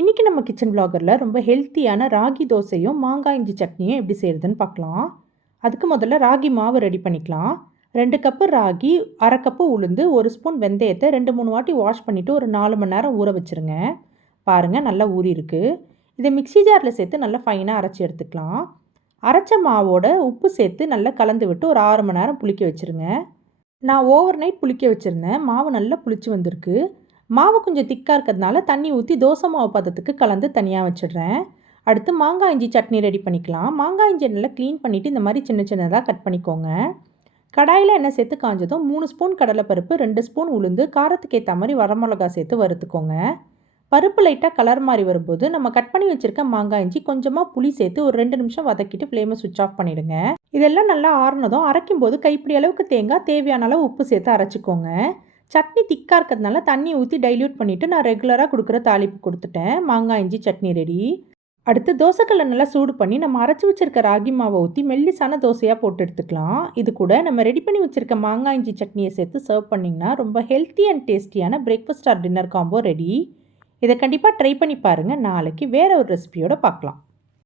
இன்றைக்கி நம்ம கிச்சன் விலாகரில் ரொம்ப ஹெல்த்தியான ராகி தோசையும் மாங்காய் இஞ்சி சட்னியும் எப்படி செய்கிறதுன்னு பார்க்கலாம். அதுக்கு முதல்ல ராகி மாவு ரெடி பண்ணிக்கலாம். 2 கப்பு ராகி, 1/2 கப்பு உளுந்து, 1 ஸ்பூன் வெந்தயத்தை 2-3 வாட்டி வாஷ் பண்ணிவிட்டு ஒரு 4 மணி நேரம் ஊற வச்சுருங்க. பாருங்கள், நல்லா ஊறி இருக்குது. இதை மிக்ஸி ஜாரில் சேர்த்து நல்லா ஃபைனாக அரைச்சி எடுத்துக்கலாம். அரைச்ச மாவோட உப்பு சேர்த்து நல்லா கலந்து விட்டு ஒரு 6 மணி நேரம் புளிக்க வச்சுருங்க. நான் ஓவர் நைட் புளிக்க வச்சுருந்தேன். மாவு நல்லா புளிச்சு வந்திருக்கு. மாவு கொஞ்சம் திக்காக இருக்கிறதுனால தண்ணி ஊற்றி தோசை மாவு பதத்துக்கு கலந்து தனியாக வச்சிடுறேன். அடுத்து மாங்காய் இஞ்சி சட்னி ரெடி பண்ணிக்கலாம். மாங்காய் இஞ்சி நல்லா க்ளீன் பண்ணிவிட்டு இந்த மாதிரி சின்ன சின்னதாக கட் பண்ணிக்கோங்க. கடாயில் எண்ணெய் சேர்த்து காஞ்சதும் 3 ஸ்பூன் கடலைப்பருப்பு, 2 ஸ்பூன் உளுந்து, காரத்துக்கு ஏற்ற மாதிரி வரமிளகா சேர்த்து வறுத்துக்கோங்க. பருப்பு லைட்டாக கலர் மாதிரி வரும்போது நம்ம கட் பண்ணி வச்சுருக்க மாங்காய் இஞ்சி கொஞ்சமாக புளி சேர்த்து ஒரு 2 நிமிஷம் வதக்கிட்டு ஃப்ளேமை சுவிட்ச் ஆஃப் பண்ணிவிடுங்க. இதெல்லாம் நல்லா ஆறுனதும் அரைக்கும்போது கைப்பிடி அளவுக்கு தேங்காய், தேவையான அளவு உப்பு சேர்த்து அரைச்சிக்கோங்க. சட்னி திக்காக இருக்கிறதுனால தண்ணி ஊற்றி டைல்யூட் பண்ணிவிட்டு நான் ரெகுலராக கொடுக்குற தாளிப்பு கொடுத்துட்டேன். மாங்காய் இஞ்சி சட்னி ரெடி. அடுத்து தோசைக்கல்லை நல்லா சூடு பண்ணி நம்ம அரைச்சி வச்சுருக்க ராகி மாவை ஊற்றி மெல்லிசான தோசையாக போட்டு எடுத்துக்கலாம். இது கூட நம்ம ரெடி பண்ணி வச்சுருக்க மாங்காய் இஞ்சி சட்னியை சேர்த்து சர்வ் பண்ணிங்கன்னா ரொம்ப ஹெல்த்தி அண்ட் டேஸ்டியான breakfast R dinner combo ready. இதை கண்டிப்பாக ட்ரை பண்ணி பாருங்கள். நாளைக்கு வேறு ஒரு ரெசிபியோடு பார்க்கலாம்.